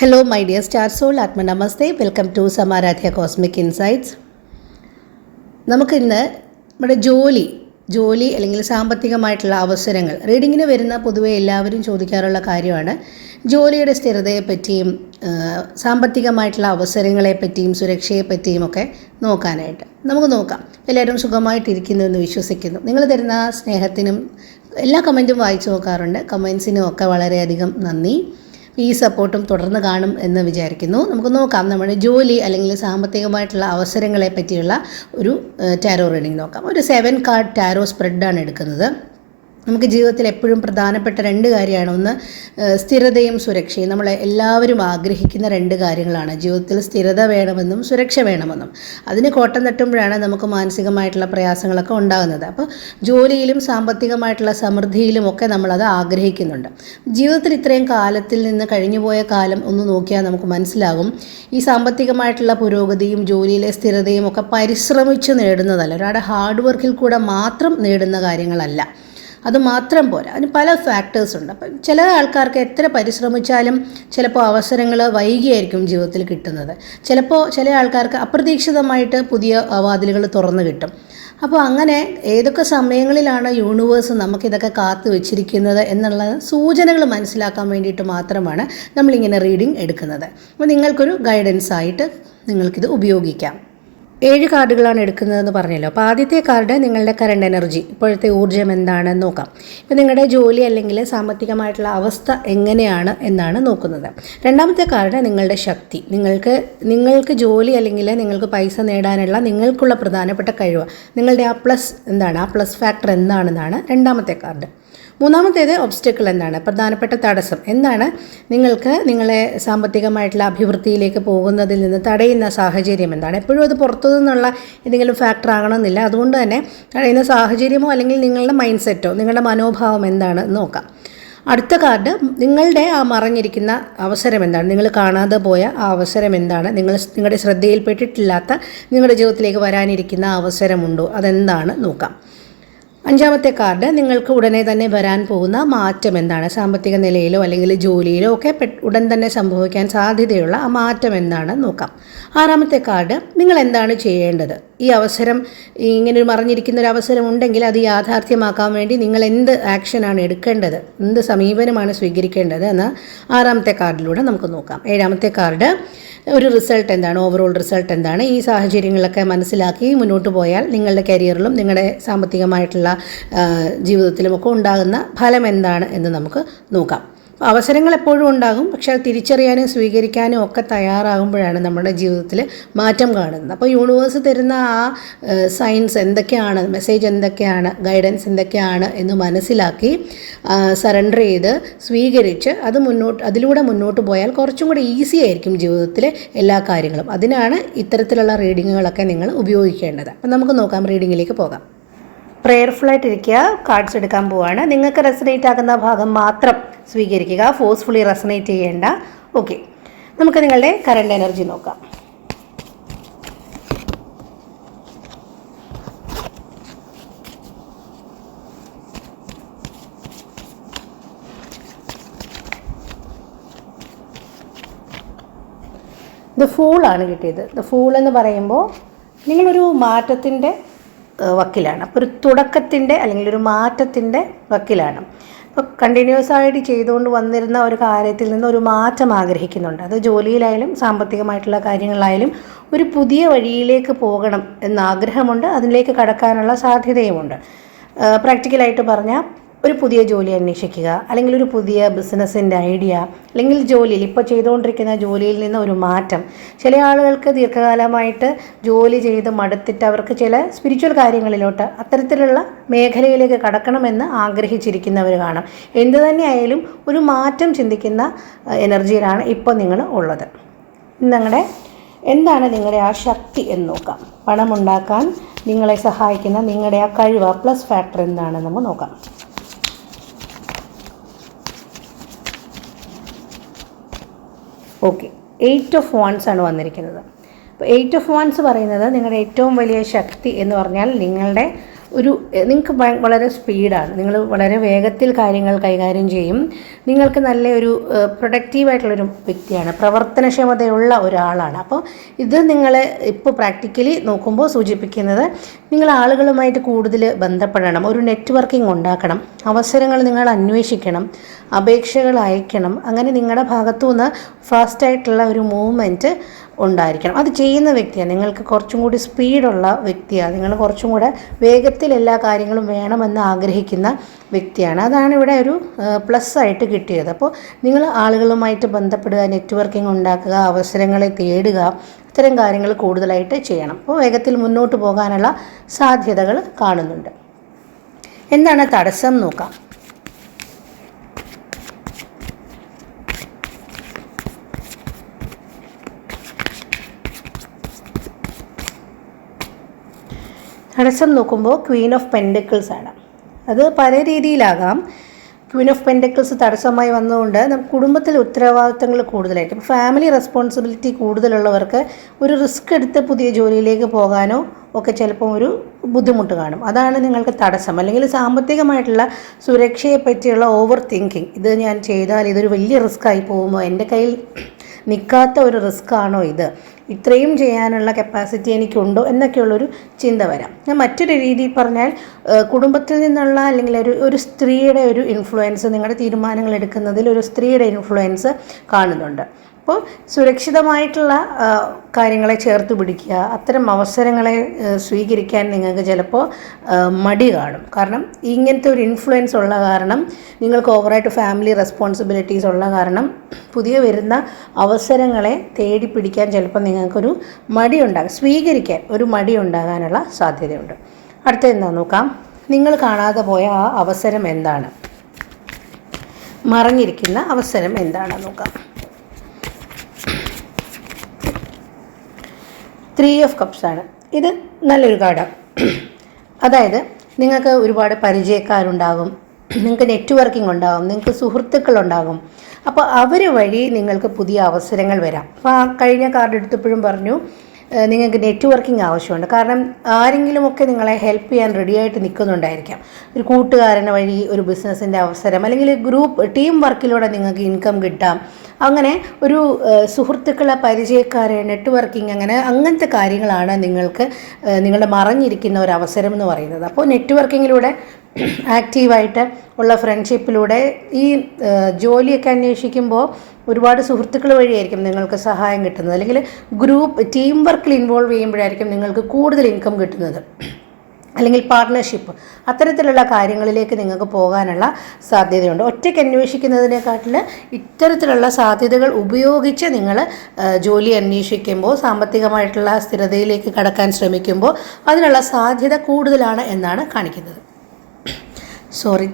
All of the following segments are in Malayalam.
Hello, my dear Star Soul. Atma Namaste. Welcome to Samaradhya Cosmic Insights. നമുക്കിന്ന് നമ്മുടെ ജോലി അല്ലെങ്കിൽ സാമ്പത്തികമായിട്ടുള്ള അവസരങ്ങൾ റീഡിങ്ങിന് വരുന്ന പൊതുവെ എല്ലാവരും ചോദിക്കാറുള്ള കാര്യമാണ്. ജോലിയുടെ സ്ഥിരതയെപ്പറ്റിയും സാമ്പത്തികമായിട്ടുള്ള അവസരങ്ങളെപ്പറ്റിയും സുരക്ഷയെപ്പറ്റിയും ഒക്കെ നോക്കാനായിട്ട് നമുക്ക് നോക്കാം. എല്ലാവരും സുഖമായിട്ടിരിക്കുന്നു എന്ന് വിശ്വസിക്കുന്നു. നിങ്ങൾ തരുന്ന സ്നേഹത്തിനും എല്ലാ കമൻറ്റും വായിച്ചു നോക്കാറുണ്ട്. കമൻസിനും ഒക്കെ വളരെയധികം നന്ദി. ഈ സപ്പോർട്ടും തുടർന്ന് കാണും എന്ന് വിചാരിക്കുന്നു. നമുക്ക് നോക്കാം നമ്മുടെ ജോലി അല്ലെങ്കിൽ സാമ്പത്തികമായിട്ടുള്ള അവസരങ്ങളെ പറ്റിയുള്ള ഒരു ടാരോ റീഡിംഗ് നോക്കാം. ഒരു 7 കാർഡ് ടാരോ സ്പ്രെഡാണ് എടുക്കുന്നത്. നമുക്ക് ജീവിതത്തിൽ എപ്പോഴും പ്രധാനപ്പെട്ട 2 കാര്യമാണ്. ഒന്ന് സ്ഥിരതയും സുരക്ഷയും. നമ്മളെ എല്ലാവരും ആഗ്രഹിക്കുന്ന 2 കാര്യങ്ങളാണ്. ജീവിതത്തിൽ സ്ഥിരത വേണമെന്നും സുരക്ഷ വേണമെന്നും. അതിന് കോട്ടം തട്ടുമ്പോഴാണ് നമുക്ക് മാനസികമായിട്ടുള്ള പ്രയാസങ്ങളൊക്കെ ഉണ്ടാകുന്നത്. അപ്പോൾ ജോലിയിലും സാമ്പത്തികമായിട്ടുള്ള സമൃദ്ധിയിലും ഒക്കെ നമ്മളത് ആഗ്രഹിക്കുന്നുണ്ട്. ജീവിതത്തിൽ ഇത്രയും കാലത്തിൽ നിന്ന് കഴിഞ്ഞുപോയ കാലം ഒന്ന് നോക്കിയാൽ നമുക്ക് മനസ്സിലാകും. ഈ സാമ്പത്തികമായിട്ടുള്ള പുരോഗതിയും ജോലിയിലെ സ്ഥിരതയും ഒക്കെ പരിശ്രമിച്ച് നേടുന്നതല്ല, ഒരാളുടെ ഹാർഡ് വർക്കിൽ കൂടെ മാത്രം നേടുന്ന കാര്യങ്ങളല്ല. അതുമാത്രം പോരാ, അതിന് പല ഫാക്ടേഴ്സ് ഉണ്ട്. അപ്പം ചില ആൾക്കാർക്ക് എത്ര പരിശ്രമിച്ചാലും ചിലപ്പോൾ അവസരങ്ങൾ വൈകിയായിരിക്കും ജീവിതത്തിൽ കിട്ടുന്നത്. ചിലപ്പോൾ ചില ആൾക്കാർക്ക് അപ്രതീക്ഷിതമായിട്ട് പുതിയ വാതിലുകൾ തുറന്നു കിട്ടും. അപ്പോൾ അങ്ങനെ ഏതൊക്കെ സമയങ്ങളിലാണ് യൂണിവേഴ്സ് നമുക്കിതൊക്കെ കാത്തു വെച്ചിരിക്കുന്നത് എന്നുള്ള സൂചനകൾ മനസ്സിലാക്കാൻ വേണ്ടിയിട്ട് മാത്രമാണ് നമ്മളിങ്ങനെ റീഡിംഗ് എടുക്കുന്നത്. അപ്പോൾ നിങ്ങൾക്കൊരു ഗൈഡൻസ് ആയിട്ട് നിങ്ങൾക്കിത് ഉപയോഗിക്കാം. 7 കാർഡുകളാണ് എടുക്കുന്നതെന്ന് പറഞ്ഞല്ലോ. അപ്പോൾ ആദ്യത്തെ കാർഡ് നിങ്ങളുടെ കറണ്ട് എനർജി, ഇപ്പോഴത്തെ ഊർജ്ജം എന്താണെന്ന് നോക്കാം. ഇപ്പോൾ നിങ്ങളുടെ ജോലി അല്ലെങ്കിൽ സാമ്പത്തികമായിട്ടുള്ള അവസ്ഥ എങ്ങനെയാണ് എന്നാണ് നോക്കുന്നത്. രണ്ടാമത്തെ കാർഡ് നിങ്ങളുടെ ശക്തി, നിങ്ങൾക്ക് ജോലി അല്ലെങ്കിൽ നിങ്ങൾക്ക് പൈസ നേടാനുള്ള നിങ്ങൾക്കുള്ള പ്രധാനപ്പെട്ട കഴിവ്, നിങ്ങളുടെ ആ പ്ലസ് എന്താണ്, ആ പ്ലസ് ഫാക്ടർ എന്താണെന്നാണ് രണ്ടാമത്തെ കാർഡ്. മൂന്നാമത്തേത് ഒബ്സ്റ്റക്കിൾ, എന്താണ് പ്രധാനപ്പെട്ട തടസ്സം, എന്താണ് നിങ്ങളെ സാമ്പത്തികമായിട്ടുള്ള അഭിവൃദ്ധിയിലേക്ക് പോകുന്നതിൽ നിന്ന് തടയുന്ന സാഹചര്യം എന്താണ്. എപ്പോഴും അത് പുറത്തു നിന്നുള്ള എന്തെങ്കിലും ഫാക്ടർ ആകണമെന്നില്ല. അതുകൊണ്ട് തന്നെ തടയുന്ന സാഹചര്യമോ അല്ലെങ്കിൽ നിങ്ങളുടെ മൈൻഡ് സെറ്റോ നിങ്ങളുടെ മനോഭാവം എന്താണ് നോക്കാം. അടുത്ത കാർഡ് നിങ്ങളുടെ ആ മറഞ്ഞിരിക്കുന്ന അവസരം എന്താണ്, നിങ്ങൾ കാണാതെ പോയ ആ അവസരം എന്താണ്, നിങ്ങളുടെ ശ്രദ്ധയിൽപ്പെട്ടിട്ടില്ലാത്ത നിങ്ങളുടെ ജീവിതത്തിലേക്ക് വരാനിരിക്കുന്ന അവസരമുണ്ടോ, അതെന്താണ് നോക്കാം. അഞ്ചാമത്തെ കാർഡ് നിങ്ങൾക്ക് ഉടനെ തന്നെ വരാൻ പോകുന്ന മാറ്റം എന്താണ്, സാമ്പത്തിക നിലയിലോ അല്ലെങ്കിൽ ജോലിയിലോ ഒക്കെ ഉടൻ തന്നെ സംഭവിക്കാൻ സാധ്യതയുള്ള ആ മാറ്റം എന്താണ് നോക്കാം. ആറാമത്തെ കാർഡ് നിങ്ങൾ എന്താണ് ചെയ്യേണ്ടത്, ഈ അവസരം ഇങ്ങനെ മറിഞ്ഞിരിക്കുന്ന ഒരു അവസരം ഉണ്ടെങ്കിൽ അത് യാഥാർത്ഥ്യമാക്കാൻ വേണ്ടി നിങ്ങൾ എന്ത് ആക്ഷനാണ് എടുക്കേണ്ടത്, എന്ത് സമീപനമാണ് സ്വീകരിക്കേണ്ടത് എന്ന് ആറാമത്തെ കാർഡിലൂടെ നമുക്ക് നോക്കാം. ഏഴാമത്തെ കാർഡ് ഒരു റിസൾട്ട് എന്താണ്, ഓവറോൾ റിസൾട്ട് എന്താണ്, ഈ സാഹചര്യങ്ങളൊക്കെ മനസ്സിലാക്കി മുന്നോട്ട് പോയാൽ നിങ്ങളുടെ കരിയറിലും നിങ്ങളുടെ സാമ്പത്തികമായിട്ടുള്ള ജീവിതത്തിലുമൊക്കെ ഉണ്ടാകുന്ന ഫലം എന്താണ് എന്ന് നമുക്ക് നോക്കാം. അവസരങ്ങൾ എപ്പോഴും ഉണ്ടാകും, പക്ഷെ അത് തിരിച്ചറിയാനും സ്വീകരിക്കാനും ഒക്കെ തയ്യാറാകുമ്പോഴാണ് നമ്മുടെ ജീവിതത്തിൽ മാറ്റം കാണുന്നത്. അപ്പോൾ യൂണിവേഴ്സ് തരുന്ന ആ സൈൻസ് എന്തൊക്കെയാണ്, മെസ്സേജ് എന്തൊക്കെയാണ്, ഗൈഡൻസ് എന്തൊക്കെയാണ് എന്ന് മനസ്സിലാക്കി സറണ്ടർ ചെയ്ത് സ്വീകരിച്ച് അതിലൂടെ മുന്നോട്ട് പോയാൽ കുറച്ചും കൂടി ഈസി ആയിരിക്കും ജീവിതത്തിലെ എല്ലാ കാര്യങ്ങളും. അതിനാണ് ഇത്തരത്തിലുള്ള റീഡിങ്ങുകളൊക്കെ നിങ്ങൾ ഉപയോഗിക്കേണ്ടത്. അപ്പം നമുക്ക് നോക്കാം, റീഡിങ്ങിലേക്ക് പോകാം. പ്രെയർഫുള്ളായിട്ടിരിക്കുക. കാർഡ്സ് എടുക്കാൻ പോവാണ്. നിങ്ങൾക്ക് റെസനേറ്റ് ആകുന്ന ഭാഗം മാത്രം സ്വീകരിക്കുക, ഫോഴ്സ്ഫുള്ളി റെസനേറ്റ് ചെയ്യേണ്ട. ഓക്കെ, നമുക്ക് നിങ്ങളുടെ കറണ്ട് എനർജി നോക്കാം. ദ ഫൂളാണ് കിട്ടിയത്. ദ ഫൂൾ എന്ന് പറയുമ്പോൾ നിങ്ങളൊരു മാറ്റത്തിൻ്റെ വക്കിലാണ്. അപ്പോൾ ഒരു തുടക്കത്തിൻ്റെ അല്ലെങ്കിൽ ഒരു മാറ്റത്തിൻ്റെ വക്കിലാണ്. അപ്പോൾ കണ്ടിന്യൂസ് ആയിട്ട് ചെയ്തുകൊണ്ട് വന്നിരുന്ന ഒരു കാര്യത്തിൽ നിന്ന് ഒരു മാറ്റം ആഗ്രഹിക്കുന്നുണ്ട്. അത് ജോലിയിലായാലും സാമ്പത്തികമായിട്ടുള്ള കാര്യങ്ങളിലായാലും ഒരു പുതിയ വഴിയിലേക്ക് പോകണം എന്ന ആഗ്രഹമുണ്ട്. അതിലേക്ക് കടക്കാനുള്ള സാധ്യതയുമുണ്ട്. പ്രാക്ടിക്കലായിട്ട് പറഞ്ഞാൽ ഒരു പുതിയ ജോലി അന്വേഷിക്കുക, അല്ലെങ്കിൽ ഒരു പുതിയ ബിസിനസ്സിൻ്റെ ഐഡിയ, അല്ലെങ്കിൽ ജോലിയിൽ ഇപ്പോൾ ചെയ്തുകൊണ്ടിരിക്കുന്ന ജോലിയിൽ നിന്ന് ഒരു മാറ്റം. ചില ആളുകൾക്ക് ദീർഘകാലമായിട്ട് ജോലി ചെയ്ത് മടുത്തിട്ട് അവർക്ക് ചില സ്പിരിച്വൽ കാര്യങ്ങളിലോട്ട് അത്തരത്തിലുള്ള മേഖലയിലേക്ക് കടക്കണമെന്ന് ആഗ്രഹിച്ചിരിക്കുന്നവർ കാണാം. എന്തു തന്നെയായാലും ഒരു മാറ്റം ചിന്തിക്കുന്ന എനർജിയിലാണ് ഇപ്പോൾ നിങ്ങൾ ഉള്ളത്. എന്താണ് നിങ്ങളുടെ ആ ശക്തി എന്ന് നോക്കാം. പണമുണ്ടാക്കാൻ നിങ്ങളെ സഹായിക്കുന്ന നിങ്ങളുടെ ആ കഴിവ്, പ്ലസ് ഫാക്ടർ എന്താണെന്ന് നമുക്ക് നോക്കാം. ഓക്കെ, 8 ഓഫ് വാൻഡ്സ് ആണ് വന്നിരിക്കുന്നത്. അപ്പോൾ 8 ഓഫ് വാൻഡ്സ് പറയുന്നത് നിങ്ങളുടെ ഏറ്റവും വലിയ ശക്തി എന്ന് പറഞ്ഞാൽ നിങ്ങളുടെ നിങ്ങൾക്ക് വളരെ സ്പീഡാണ്, നിങ്ങൾ വളരെ വേഗത്തിൽ കാര്യങ്ങൾ കൈകാര്യം ചെയ്യും. നിങ്ങൾക്ക് നല്ലൊരു പ്രൊഡക്റ്റീവായിട്ടുള്ളൊരു വ്യക്തിയാണ്, പ്രവർത്തനക്ഷമതയുള്ള ഒരാളാണ്. അപ്പോൾ ഇത് നിങ്ങൾ ഇപ്പോൾ പ്രാക്ടിക്കലി നോക്കുമ്പോൾ സൂചിപ്പിക്കുന്നത് നിങ്ങൾ ആളുകളുമായിട്ട് കൂടുതൽ ബന്ധപ്പെടണം, ഒരു നെറ്റ്വർക്കിംഗ് ഉണ്ടാക്കണം, അവസരങ്ങൾ നിങ്ങൾ അന്വേഷിക്കണം, അപേക്ഷകൾ അയക്കണം. അങ്ങനെ നിങ്ങളുടെ ഭാഗത്തുനിന്ന് ഫാസ്റ്റായിട്ടുള്ള ഒരു മൂവ്മെൻറ്റ് ഉണ്ടായിരിക്കണം. അത് ചെയ്യുന്ന വ്യക്തിയാണ്, നിങ്ങൾക്ക് കുറച്ചും കൂടി സ്പീഡുള്ള വ്യക്തിയാണ്, നിങ്ങൾ കുറച്ചും കൂടെ വേഗത്തിൽ എല്ലാ കാര്യങ്ങളും വേണമെന്ന് ആഗ്രഹിക്കുന്ന വ്യക്തിയാണ്. അതാണ് ഇവിടെ ഒരു പ്ലസ് ആയിട്ട് കിട്ടിയത്. അപ്പോൾ നിങ്ങൾ ആളുകളുമായിട്ട് ബന്ധപ്പെടുക, നെറ്റ്വർക്കിംഗ് ഉണ്ടാക്കുക, അവസരങ്ങളെ തേടുക, ഇത്തരം കാര്യങ്ങൾ കൂടുതലായിട്ട് ചെയ്യണം. അപ്പോൾ വേഗത്തിൽ മുന്നോട്ട് പോകാനുള്ള സാധ്യതകൾ കാണുന്നുണ്ട്. എന്താണ് തടസ്സം നോക്കാം. തടസ്സം നോക്കുമ്പോൾ ക്വീൻ ഓഫ് പെൻഡക്കിൾസ് ആണ്. അത് പല രീതിയിലാകാം. ക്വീൻ ഓഫ് പെൻഡക്കിൾസ് തടസ്സമായി വന്നുകൊണ്ട് നമുക്ക് കുടുംബത്തിൽ ഉത്തരവാദിത്തങ്ങൾ കൂടുതലായിരിക്കും. ഫാമിലി റെസ്പോൺസിബിലിറ്റി കൂടുതലുള്ളവർക്ക് ഒരു റിസ്ക് എടുത്ത് പുതിയ ജോലിയിലേക്ക് പോകാനോ ഒക്കെ ചിലപ്പോൾ ഒരു ബുദ്ധിമുട്ട് കാണും. അതാണ് നിങ്ങൾക്ക് തടസ്സം. അല്ലെങ്കിൽ സാമ്പത്തികമായിട്ടുള്ള സുരക്ഷയെ പറ്റിയുള്ള ഓവർ തിങ്കിങ്, ഇത് ഞാൻ ചെയ്താൽ ഇതൊരു വലിയ റിസ്ക്കായി പോകുമോ, എൻ്റെ കയ്യിൽ നിൽക്കാത്ത ഒരു റിസ്ക് ആണോ ഇത്, ഇത്രയും ചെയ്യാനുള്ള കപ്പാസിറ്റി എനിക്കുണ്ടോ എന്നൊക്കെയുള്ളൊരു ചിന്ത വരാം. ഞാൻ മറ്റൊരു രീതിയിൽ പറഞ്ഞാൽ കുടുംബത്തിൽ നിന്നുള്ള അല്ലെങ്കിൽ ഒരു സ്ത്രീയുടെ ഒരു ഇൻഫ്ലുവൻസ്, നിങ്ങളുടെ തീരുമാനങ്ങൾ എടുക്കുന്നതിൽ ഒരു സ്ത്രീയുടെ ഇൻഫ്ലുവൻസ് കാണുന്നുണ്ട്. അപ്പോൾ സുരക്ഷിതമായിട്ടുള്ള കാര്യങ്ങളെ ചേർത്ത് പിടിക്കുക, അത്തരം അവസരങ്ങളെ സ്വീകരിക്കാൻ നിങ്ങൾക്ക് ചിലപ്പോൾ മടി കാണും. കാരണം ഇങ്ങനത്തെ ഒരു ഇൻഫ്ലുവൻസ് ഉള്ള കാരണം, നിങ്ങൾക്ക് ഓവറായിട്ട് ഫാമിലി റെസ്പോൺസിബിലിറ്റീസ് ഉള്ള കാരണം പുതിയ വരുന്ന അവസരങ്ങളെ തേടി പിടിക്കാൻ ചിലപ്പോൾ നിങ്ങൾക്കൊരു മടി ഉണ്ടാകും, സ്വീകരിക്കാൻ ഒരു മടി ഉണ്ടാകാനുള്ള സാധ്യതയുണ്ട്. അടുത്തത് എന്താ നോക്കാം. നിങ്ങൾ കാണാതെ പോയ ആ അവസരം എന്താണ്, മറഞ്ഞിരിക്കുന്ന അവസരം എന്താണെന്ന് നോക്കാം. 3 ഓഫ് കപ്സ് ആണ്. ഇത് നല്ലൊരു കാർഡാണ്. അതായത് നിങ്ങൾക്ക് ഒരുപാട് പരിചയക്കാരുണ്ടാകും, നിങ്ങൾക്ക് നെറ്റ്വർക്കിംഗ് ഉണ്ടാകും, നിങ്ങൾക്ക് സുഹൃത്തുക്കളുണ്ടാകും. അപ്പോൾ അവർ വഴി നിങ്ങൾക്ക് പുതിയ അവസരങ്ങൾ വരാം. അപ്പോൾ ആ കഴിഞ്ഞ കാർഡ് എടുത്തപ്പോഴും പറഞ്ഞു നിങ്ങൾക്ക് നെറ്റ്വർക്കിംഗ് ആവശ്യമുണ്ട്. കാരണം ആരെങ്കിലുമൊക്കെ നിങ്ങളെ ഹെൽപ്പ് ചെയ്യാൻ റെഡിയായിട്ട് നിൽക്കുന്നുണ്ടായിരിക്കാം. ഒരു കൂട്ടുകാരനെ വഴി ഒരു ബിസിനസ്സിൻ്റെ അവസരം, അല്ലെങ്കിൽ ടീം വർക്കിലൂടെ നിങ്ങൾക്ക് ഇൻകം കിട്ടാം. അങ്ങനെ ഒരു സുഹൃത്തുക്കളെ, പരിചയക്കാരെ, നെറ്റ്വർക്കിംഗ്, അങ്ങനത്തെ കാര്യങ്ങളാണ് നിങ്ങളുടെ മറഞ്ഞിരിക്കുന്ന ഒരു അവസരം എന്ന് പറയുന്നത്. അപ്പോൾ നെറ്റ്വർക്കിങ്ങിലൂടെ, ആക്റ്റീവായിട്ട് ഉള്ള ഫ്രണ്ട്ഷിപ്പിലൂടെ, ഈ ജോലിയൊക്കെ അന്വേഷിക്കുമ്പോൾ ഒരുപാട് സുഹൃത്തുക്കൾ വഴിയായിരിക്കും നിങ്ങൾക്ക് സഹായം കിട്ടുന്നത്, അല്ലെങ്കിൽ ടീം വർക്കിൽ ഇൻവോൾവ് ചെയ്യുമ്പോഴായിരിക്കും നിങ്ങൾക്ക് കൂടുതൽ ഇൻകം കിട്ടുന്നത്, അല്ലെങ്കിൽ പാർട്ട്ണർഷിപ്പ്, അത്തരത്തിലുള്ള കാര്യങ്ങളിലേക്ക് നിങ്ങൾക്ക് പോകാനുള്ള സാധ്യതയുണ്ട്. ഒറ്റയ്ക്ക് അന്വേഷിക്കുന്നതിനെക്കാട്ടിൽ ഇത്തരത്തിലുള്ള സാധ്യതകൾ ഉപയോഗിച്ച് നിങ്ങൾ ജോലി അന്വേഷിക്കുമ്പോൾ, സാമ്പത്തികമായിട്ടുള്ള സ്ഥിരതയിലേക്ക് കടക്കാൻ ശ്രമിക്കുമ്പോൾ അതിനുള്ള സാധ്യത കൂടുതലാണ് എന്നാണ് കാണിക്കുന്നത്.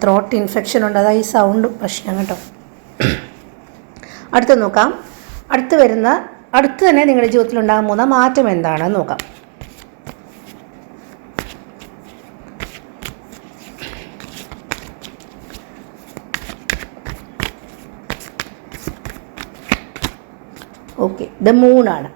ത്രോട്ട് ഇൻഫെക്ഷൻ ഉണ്ട്, അതാ ഈ സൗണ്ട് പ്രശ്നം കേട്ടോ. അടുത്ത് നോക്കാം. അടുത്ത് തന്നെ നിങ്ങളുടെ ജീവിതത്തിൽ ഉണ്ടാകാൻ പോകുന്ന മാറ്റം എന്താണെന്ന് നോക്കാം. ഓക്കെ, ദ മൂണാണ്.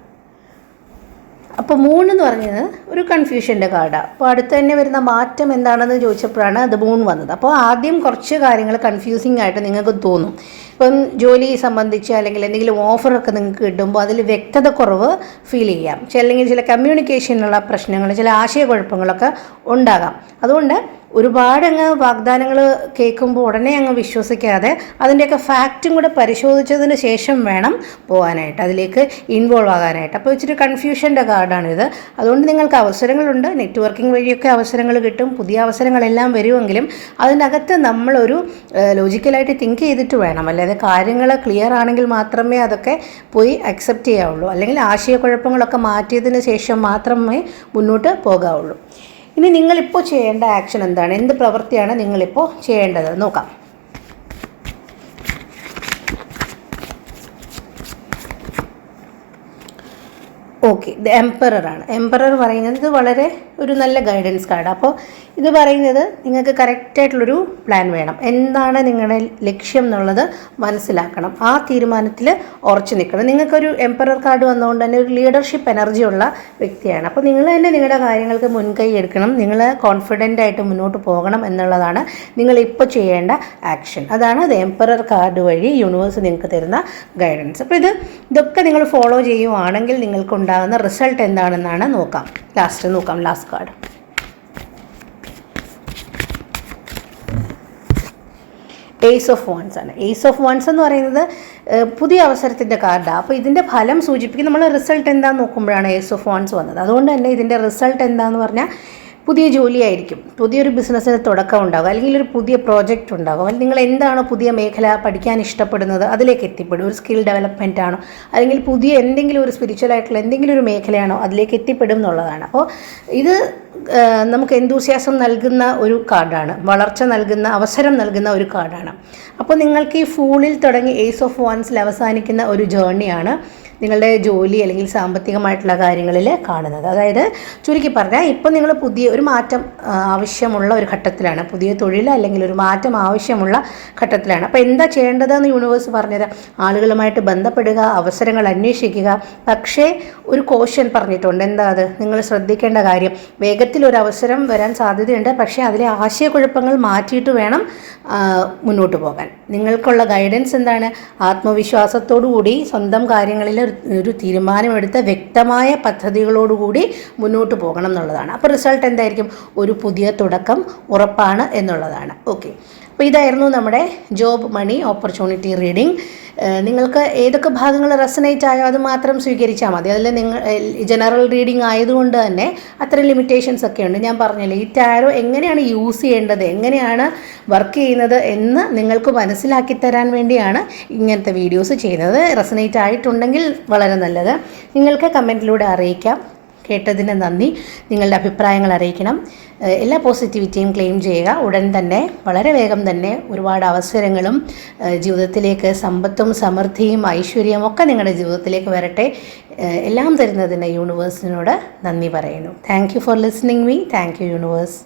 അപ്പോൾ 3 എന്ന് പറഞ്ഞത് ഒരു കൺഫ്യൂഷൻ്റെ കാർഡാണ്. അപ്പോൾ അടുത്ത് തന്നെ വരുന്ന മാറ്റം എന്താണെന്ന് ചോദിച്ചപ്പോഴാണ് ദ മൂൺ വന്നത്. അപ്പോൾ ആദ്യം കുറച്ച് കാര്യങ്ങൾ കൺഫ്യൂസിങ് ആയിട്ട് നിങ്ങൾക്ക് തോന്നും. ഇപ്പം ജോലി സംബന്ധിച്ച് അല്ലെങ്കിൽ എന്തെങ്കിലും ഓഫറൊക്കെ നിങ്ങൾക്ക് കിട്ടുമ്പോൾ അതിൽ വ്യക്തത കുറവ് ഫീൽ ചെയ്യാം, അല്ലെങ്കിൽ ചില കമ്മ്യൂണിക്കേഷനുള്ള പ്രശ്നങ്ങൾ, ചില ആശയക്കുഴപ്പങ്ങളൊക്കെ ഉണ്ടാകാം. അതുകൊണ്ട് ഒരുപാടങ്ങ് വാഗ്ദാനങ്ങൾ കേൾക്കുമ്പോൾ ഉടനെ അങ്ങ് വിശ്വസിക്കാതെ അതിൻ്റെയൊക്കെ ഫാക്റ്റും കൂടെ പരിശോധിച്ചതിന് ശേഷം വേണം പോകാനായിട്ട്, അതിലേക്ക് ഇൻവോൾവ് ആകാനായിട്ട്. അപ്പോൾ ഇച്ചിരി കൺഫ്യൂഷൻ്റെ കാർഡാണിത്. അതുകൊണ്ട് നിങ്ങൾക്ക് അവസരങ്ങളുണ്ട്, നെറ്റ്വർക്കിംഗ് വഴിയൊക്കെ അവസരങ്ങൾ കിട്ടും, പുതിയ അവസരങ്ങളെല്ലാം വരുമെങ്കിലും അതിനകത്ത് നമ്മളൊരു ലോജിക്കലായിട്ട് തിങ്ക് ചെയ്തിട്ട് വേണം. അല്ലാതെ കാര്യങ്ങൾ ക്ലിയർ ആണെങ്കിൽ മാത്രമേ അതൊക്കെ പോയി അക്സെപ്റ്റ് ചെയ്യാവുള്ളൂ, അല്ലെങ്കിൽ ആശയക്കുഴപ്പങ്ങളൊക്കെ മാറ്റിയതിന് ശേഷം മാത്രമേ മുന്നോട്ട് പോകാവുള്ളൂ. ഇനി നിങ്ങളിപ്പോൾ ചെയ്യേണ്ട ആക്ഷൻ എന്താണ്, എന്ത് പ്രവൃത്തിയാണ് നിങ്ങളിപ്പോൾ ചെയ്യേണ്ടത് നോക്കാം. ഓക്കെ, ഇത് എംപററാണ്. എംപറർ പറയുന്നത് ഇത് വളരെ ഒരു നല്ല ഗൈഡൻസ് കാർഡ്. അപ്പോൾ ഇത് പറയുന്നത് നിങ്ങൾക്ക് കറക്റ്റായിട്ടുള്ളൊരു പ്ലാൻ വേണം. എന്താണ് നിങ്ങളുടെ ലക്ഷ്യം എന്നുള്ളത് മനസ്സിലാക്കണം. ആ തീരുമാനത്തിൽ ഉറച്ചു നിൽക്കണം. നിങ്ങൾക്കൊരു എംപറർ കാർഡ് വന്നുകൊണ്ട് തന്നെ ഒരു ലീഡർഷിപ്പ് എനർജി ഉള്ള വ്യക്തിയാണ്. അപ്പോൾ നിങ്ങൾ തന്നെ നിങ്ങളുടെ കാര്യങ്ങൾക്ക് മുൻകൈ എടുക്കണം. നിങ്ങൾ കോൺഫിഡൻ്റ് ആയിട്ട് മുന്നോട്ട് പോകണം എന്നുള്ളതാണ് നിങ്ങളിപ്പോൾ ചെയ്യേണ്ട ആക്ഷൻ. അതാണ് അത് എംപറർ കാർഡ് വഴി യൂണിവേഴ്സ് നിങ്ങൾക്ക് തരുന്ന ഗൈഡൻസ്. അപ്പോൾ ഇതൊക്കെ നിങ്ങൾ ഫോളോ ചെയ്യുവാണെങ്കിൽ നിങ്ങൾക്കുണ്ടാകുന്ന റിസൾട്ട് എന്താണെന്നാണ് നോക്കാം. Last card. Ace of wands ആണ്. ഏസ് ഓഫ് വാൻസ് എന്ന് പറയുന്നത് പുതിയ അവസരത്തിൻ്റെ കാർഡാണ്. അപ്പോൾ ഇതിൻ്റെ ഫലം സൂചിപ്പിക്കും. നമ്മൾ റിസൾട്ട് എന്താണെന്ന് നോക്കുമ്പോഴാണ് ഏസ് ഓഫ് വാൻസ് വന്നത്. അതുകൊണ്ട് തന്നെ ഇതിൻ്റെ റിസൾട്ട് എന്താണെന്ന് പറഞ്ഞാൽ പുതിയ ജോലിയായിരിക്കും, പുതിയൊരു ബിസിനസ്സിന് തുടക്കം ഉണ്ടാകും, അല്ലെങ്കിൽ ഒരു പുതിയ പ്രോജക്റ്റ് ഉണ്ടാകും, അല്ലെങ്കിൽ നിങ്ങൾ എന്താണോ പുതിയ മേഖല പഠിക്കാൻ ഇഷ്ടപ്പെടുന്നത് അതിലേക്ക് എത്തിപ്പെടും. ഒരു സ്കിൽ ഡെവലപ്മെൻ്റ് ആണോ, അല്ലെങ്കിൽ പുതിയ എന്തെങ്കിലും ഒരു സ്പിരിച്വൽ ആയിട്ടുള്ള എന്തെങ്കിലും ഒരു മേഖലയാണോ അതിലേക്ക് എത്തിപ്പെടും എന്നുള്ളതാണ്. അപ്പോൾ ഇത് നമുക്ക് എന്തൂസിയാസം നൽകുന്ന ഒരു കാർഡാണ്, വളർച്ച നൽകുന്ന, അവസരം നൽകുന്ന ഒരു കാർഡാണ്. അപ്പോൾ നിങ്ങൾക്ക് ഈ ഫൂളിൽ തുടങ്ങി ഏസ് ഓഫ് വാൻസിൽ അവസാനിക്കുന്ന ഒരു ജേർണിയാണ് നിങ്ങളുടെ ജോലി അല്ലെങ്കിൽ സാമ്പത്തികമായിട്ടുള്ള കാര്യങ്ങളിൽ കാണുന്നത്. അതായത് ചുരുക്കി പറഞ്ഞാൽ ഇപ്പോൾ നിങ്ങൾ പുതിയ ഒരു മാറ്റം ആവശ്യമുള്ള ഒരു ഘട്ടത്തിലാണ്, പുതിയ തൊഴിൽ അല്ലെങ്കിൽ ഒരു മാറ്റം ആവശ്യമുള്ള ഘട്ടത്തിലാണ്. അപ്പോൾ എന്താ ചെയ്യേണ്ടതെന്ന് യൂണിവേഴ്സ് പറഞ്ഞത്, ആളുകളുമായിട്ട് ബന്ധപ്പെടുക, അവസരങ്ങൾ അന്വേഷിക്കുക. പക്ഷേ ഒരു കോഷൻ പറഞ്ഞിട്ടുണ്ട്. എന്താ അത്? നിങ്ങൾ ശ്രദ്ധിക്കേണ്ട കാര്യം, വേഗത്തിൽ ഒരു അവസരം വരാൻ സാധ്യതയുണ്ട്, പക്ഷേ അതിലെ ആശയക്കുഴപ്പങ്ങൾ മാറ്റിയിട്ട് വേണം മുന്നോട്ട് പോകാൻ. നിങ്ങൾക്കുള്ള ഗൈഡൻസ് എന്താണ്? ആത്മവിശ്വാസത്തോടു കൂടി സ്വന്തം കാര്യങ്ങളിൽ ഒരു തീരുമാനമെടുത്ത് വ്യക്തമായ പദ്ധതികളോടുകൂടി മുന്നോട്ട് പോകണം എന്നുള്ളതാണ്. അപ്പോൾ റിസൾട്ട് എന്തായിരിക്കും? ഒരു പുതിയ തുടക്കം ഉറപ്പാണ് എന്നുള്ളതാണ്. ഓക്കെ, അപ്പോൾ ഇതായിരുന്നു നമ്മുടെ ജോബ് മണി ഓപ്പർച്യൂണിറ്റി റീഡിംഗ്. നിങ്ങൾക്ക് ഏതൊക്കെ ഭാഗങ്ങൾ റെസനേറ്റ് ആയോ അത് മാത്രം സ്വീകരിച്ചാൽ മതി. അതിൽ നിങ്ങൾ ജനറൽ റീഡിംഗ് ആയതുകൊണ്ട് തന്നെ അത്ര ലിമിറ്റേഷൻസ് ഒക്കെ ഉണ്ട്. ഞാൻ പറഞ്ഞില്ലേ, ഈ ടാരോ എങ്ങനെയാണ് യൂസ് ചെയ്യേണ്ടത്, എങ്ങനെയാണ് വർക്ക് ചെയ്യുന്നത് എന്ന് നിങ്ങൾക്ക് മനസ്സിലാക്കി തരാൻ വേണ്ടിയാണ് ഇങ്ങനത്തെ വീഡിയോസ് ചെയ്യുന്നത്. റെസനേറ്റ് ആയിട്ടുണ്ടെങ്കിൽ വളരെ നല്ലത്. നിങ്ങൾക്ക് കമൻറ്റിലൂടെ അറിയിക്കാം. കേട്ടതിന് നന്ദി. നിങ്ങളുടെ അഭിപ്രായങ്ങൾ അറിയിക്കണം. എല്ലാ പോസിറ്റിവിറ്റിയും ക്ലെയിം ചെയ്യുക. ഉടൻ തന്നെ, വളരെ വേഗം തന്നെ ഒരുപാട് അവസരങ്ങളും ജീവിതത്തിലേക്ക്, സമ്പത്തും സമൃദ്ധിയും ഐശ്വര്യവും ഒക്കെ നിങ്ങളുടെ ജീവിതത്തിലേക്ക് വരട്ടെ. എല്ലാം തരുന്നതിന് യൂണിവേഴ്സിനോട് നന്ദി പറയുന്നു. Thank you for listening me. Thank you universe.